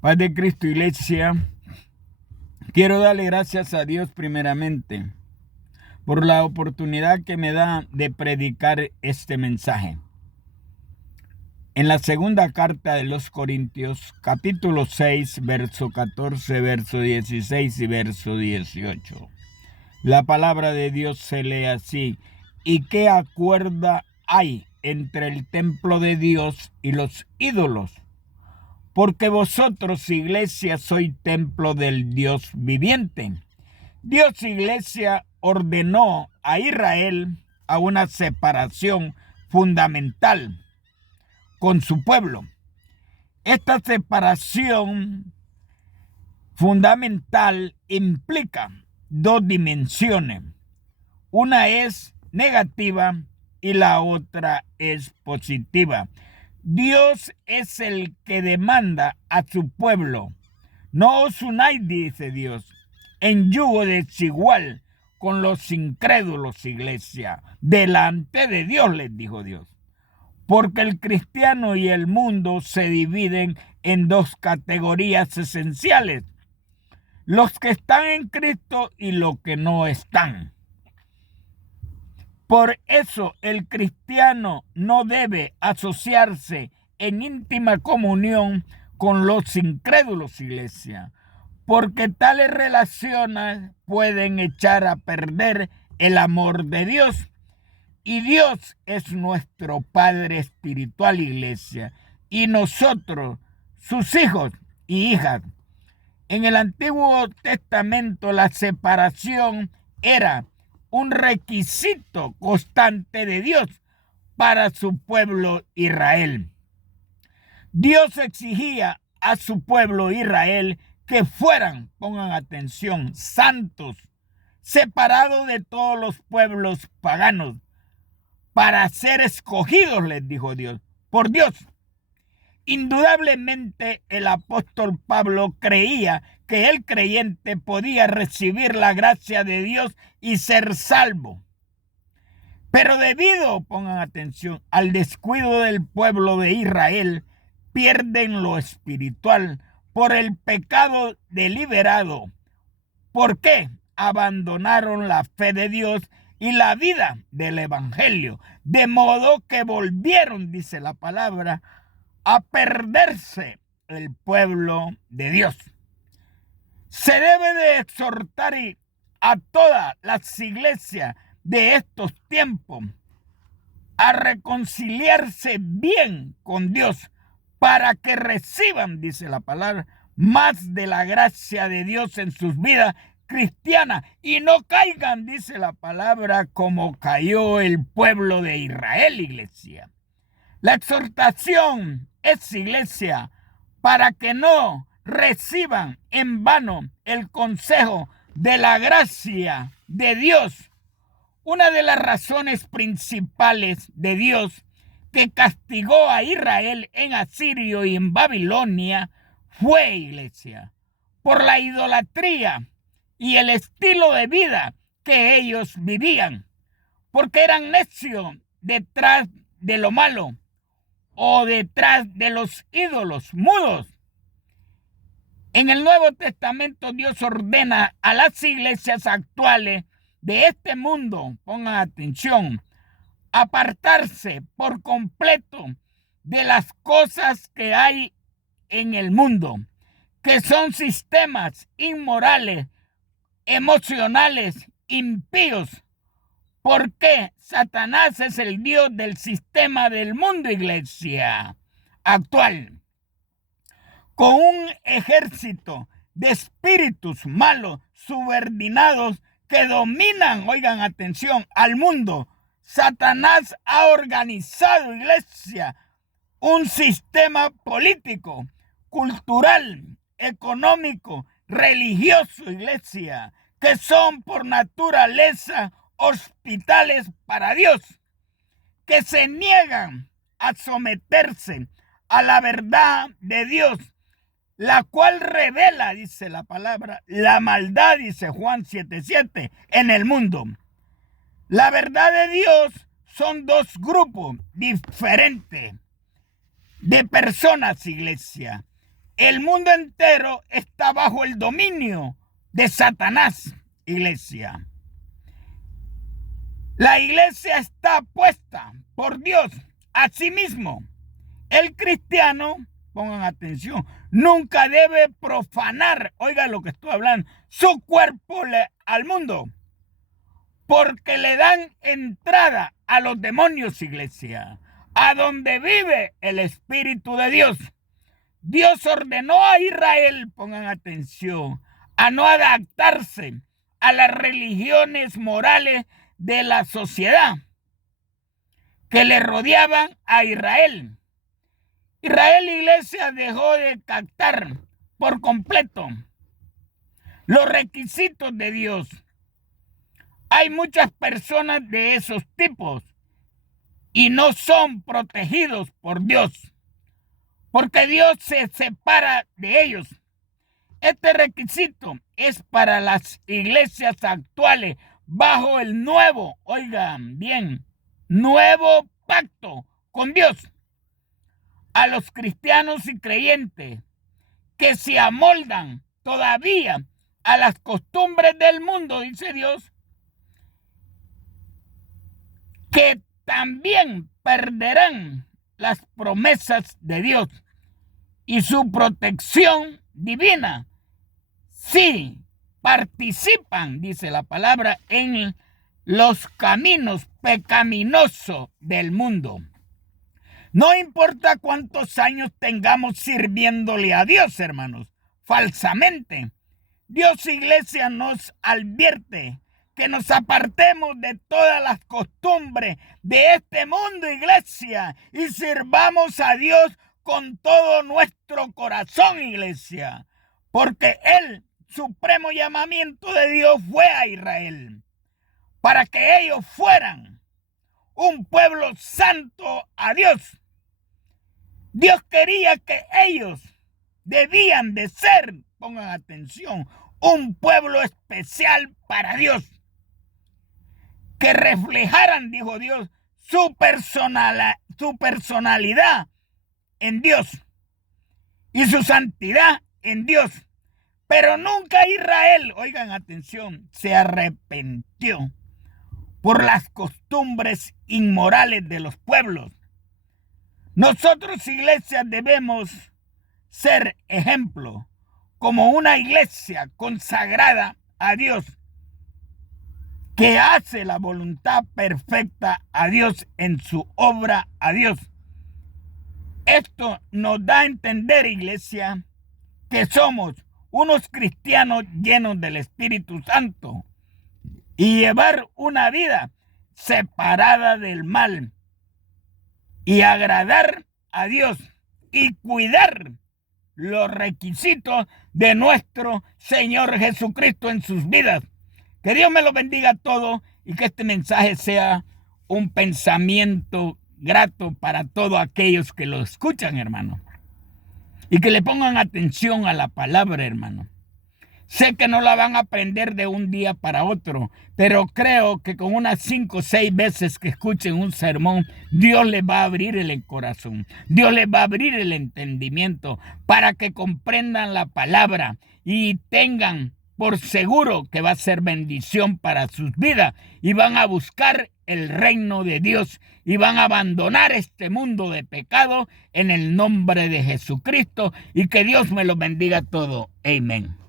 Paz de Cristo, iglesia. Quiero darle gracias a Dios primeramente por la oportunidad que me da de predicar este mensaje. En la segunda carta de los Corintios, capítulo 6, verso 14, verso 16 y verso 18. La palabra de Dios se lee así: ¿y qué acuerdo hay entre el templo de Dios y los ídolos? Porque vosotros, iglesia, sois templo del Dios viviente. Dios, iglesia, ordenó a Israel a una separación fundamental con su pueblo. Esta separación fundamental implica dos dimensiones. Una es negativa y la otra es positiva. Dios es el que demanda a su pueblo: no os unáis, dice Dios, en yugo desigual con los incrédulos, iglesia. Delante de Dios les dijo Dios. Porque el cristiano y el mundo se dividen en dos categorías esenciales: los que están en Cristo y los que no están. Por eso el cristiano no debe asociarse en íntima comunión con los incrédulos, iglesia, porque tales relaciones pueden echar a perder el amor de Dios. Y Dios es nuestro Padre espiritual, iglesia, y nosotros, sus hijos y hijas. En el Antiguo Testamento la separación era un requisito constante de Dios para su pueblo Israel. Dios exigía a su pueblo Israel que fueran, pongan atención, santos, separados de todos los pueblos paganos, para ser escogidos, les dijo Dios, por Dios. Indudablemente el apóstol Pablo creía que el creyente podía recibir la gracia de Dios y ser salvo. Pero debido, pongan atención, al descuido del pueblo de Israel, pierden lo espiritual por el pecado deliberado. ¿Por qué? Abandonaron la fe de Dios y la vida del evangelio, de modo que volvieron, dice la palabra, a perderse el pueblo de Dios. Se debe de exhortar a todas las iglesias de estos tiempos a reconciliarse bien con Dios para que reciban, dice la palabra, más de la gracia de Dios en sus vidas cristianas y no caigan, dice la palabra, como cayó el pueblo de Israel, iglesia. La exhortación es, iglesia, para que no reciban en vano el consejo de la gracia de Dios. Una de las razones principales de Dios que castigó a Israel en Asirio y en Babilonia fue, iglesia, por la idolatría y el estilo de vida que ellos vivían, porque eran necios detrás de lo malo o detrás de los ídolos mudos. En el Nuevo Testamento Dios ordena a las iglesias actuales de este mundo, pongan atención, apartarse por completo de las cosas que hay en el mundo, que son sistemas inmorales, emocionales, impíos. Porque Satanás es el Dios del sistema del mundo, iglesia, actual, con un ejército de espíritus malos, subordinados, que dominan, oigan atención, al mundo. Satanás ha organizado, iglesia, un sistema político, cultural, económico, religioso, iglesia, que son por naturaleza hospitales para Dios, que se niegan a someterse a la verdad de Dios, la cual revela, dice la palabra, la maldad, dice Juan 7:7, en el mundo. La verdad de Dios son dos grupos diferentes de personas, iglesia. el mundo entero está bajo el dominio de Satanás, iglesia. La iglesia está puesta por Dios a sí mismo. El cristiano, pongan atención, nunca debe profanar, oiga lo que estoy hablando, su cuerpo al mundo, porque le dan entrada a los demonios, iglesia, a donde vive el Espíritu de Dios. Dios ordenó a Israel, pongan atención, a no adaptarse a las religiones morales de la sociedad que le rodeaban a Israel. Israel, iglesia, dejó de captar por completo los requisitos de Dios. Hay muchas personas de esos tipos y no son protegidos por Dios, porque Dios se separa de ellos. Este requisito es para las iglesias actuales bajo el nuevo, oigan bien, nuevo pacto con Dios. A los cristianos y creyentes que se amoldan todavía a las costumbres del mundo, dice Dios, que también perderán las promesas de Dios y su protección divina si participan, dice la palabra, en los caminos pecaminosos del mundo. No importa cuántos años tengamos sirviéndole a Dios, hermanos, falsamente. Dios, iglesia, nos advierte que nos apartemos de todas las costumbres de este mundo, iglesia, y sirvamos a Dios con todo nuestro corazón, iglesia, porque el supremo llamamiento de Dios fue a Israel, para que ellos fueran un pueblo santo a Dios. Dios quería que ellos debían de ser, pongan atención, un pueblo especial para Dios, que reflejaran, dijo Dios, su personalidad en Dios y su santidad en Dios. Pero nunca Israel, oigan atención, se arrepintió por las costumbres inmorales de los pueblos. Nosotros, iglesia, debemos ser ejemplo como una iglesia consagrada a Dios, que hace la voluntad perfecta a Dios en su obra a Dios. Esto nos da a entender, iglesia, que somos unos cristianos llenos del Espíritu Santo y llevar una vida separada del mal y agradar a Dios y cuidar los requisitos de nuestro Señor Jesucristo en sus vidas. Que Dios me lo bendiga a todos y que este mensaje sea un pensamiento grato para todos aquellos que lo escuchan, hermano. Y que le pongan atención a la palabra, hermano. Sé que no la van a aprender de un día para otro, pero creo que con unas 5 o 6 veces que escuchen un sermón, Dios les va a abrir el corazón, Dios les va a abrir el entendimiento para que comprendan la palabra y tengan por seguro que va a ser bendición para sus vidas y van a buscar el reino de Dios y van a abandonar este mundo de pecado en el nombre de Jesucristo, y que Dios me lo bendiga todo. Amén.